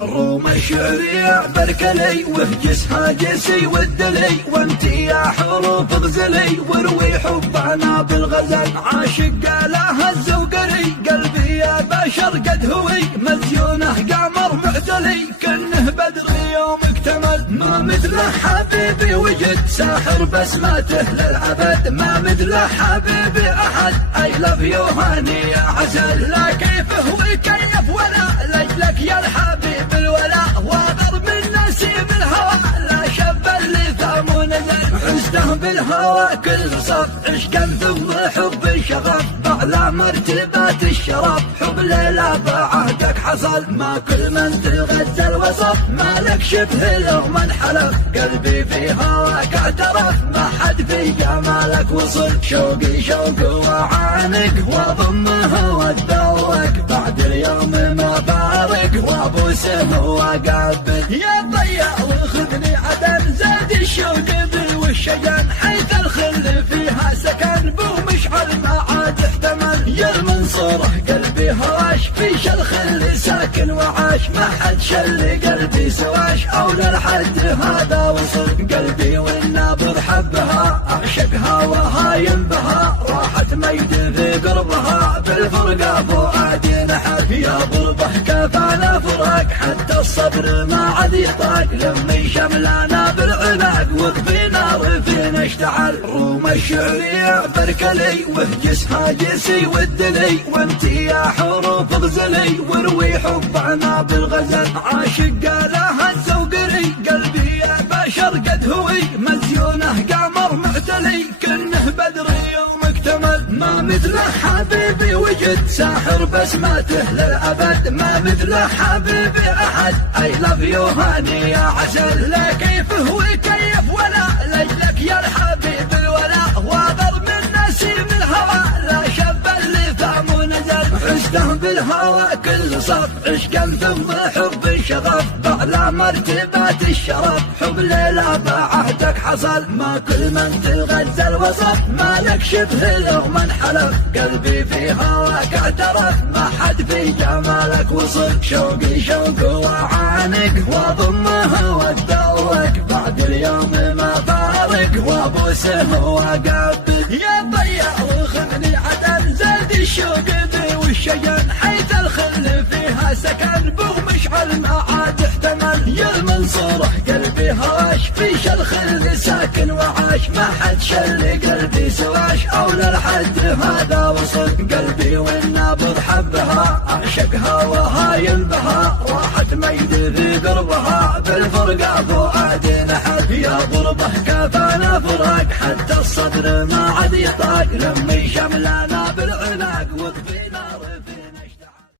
روم الشعرية بركلي وهجس هاجسي والدلي وانت يا حروف اغزلي وروي حبنا بالغزل عاشق قالها الزوقري قلبي يا بشر قد هوي مزيونه قمر معتلي كنه بدر يوم اكتمل ما مثل حبيبي وجد ساحر بسماته للعبد ما مثل حبيبي احد اي لاف يو هاني يا عسل لا كيف هو كيف ولا لاجلك يا الحبيب الولا واغر من نسيم الهوى لا شب اللي ثام ونزل حسته بالهوى كل صف عشقا ثم حب شغف باعلى مرتبات الشرف حب ليلى بعهدك حصل ما كل من تغزى الوصف مالك شبه لو من حلف قلبي في هواك اعترف ما حد في جمالك وصل شوقي شوق وعانق واضمها واتذوق بعد اليوم ما بارك وابوسه وقابل يا ضياء وخذني عدن زاد الشوق بالوشجن حيث الخل فيها سكن بو مشعل ما عاد احتمل يا المنصوره قلبي هواش في شلخل ساكن وعاش ما حد شل قلبي سواش او للحد هذا وصل قلبي والنابض حبها اعشقها وهايم بها راحت ميد في قربها بالفرقه فؤادي نحف يا ضربه كفانا فراق حتى الصبر ما عاد يطاق لمي شملانا بالعناق وقفي نار فينا اشتعل روم الشعرية بركلي وهجس هاجسي والدلي وانت يا حروف اغزلي وروي حبنا بالغزل عاشق قالها الزوقري قلبي يا بشر قد هوي مزيونه قمر معتلي كنه بدر يوم اكتمل ما مثل حبيبي وجد ساحر بسماته للأبد ما مثل حبيبي أحد اي لاف يو هاني يا عسل لا كيف هو كيف ولا لاجلك يا الحبيب الولا واغر من نسيم الهوى لا شب اللي ثام ونزل حسته بالهوى كل صف عشقا ثم حب شغف باعلى مرتبات الشرف حب ليلى بعهدك حصل ما كل من تغزى الوصف مالك شبه لو من حلف قلبي في هواك اعترف ما حد في جمالك وصل شوقي شوق وعانق واضمها واتذوق بعد اليوم ما فارق وابوسه وقابل يا ضياء وخذني عدن زاد الشوق والشجن حيث الخل فيها سكن بو مشعل ما عاد احتمل يا المنصوره قلبي هواش في شلخل ساكن وعاش ما حد شل قلبي سواش او للحد هذا وصل قلبي والنابض حبها اعشقها وهايم بها راحت ميد في قربها بالفرقه فؤادي نحف يا ضربه كفانا فراق حتى الصدر ما عاد يطاق لمي شملانا بالعناق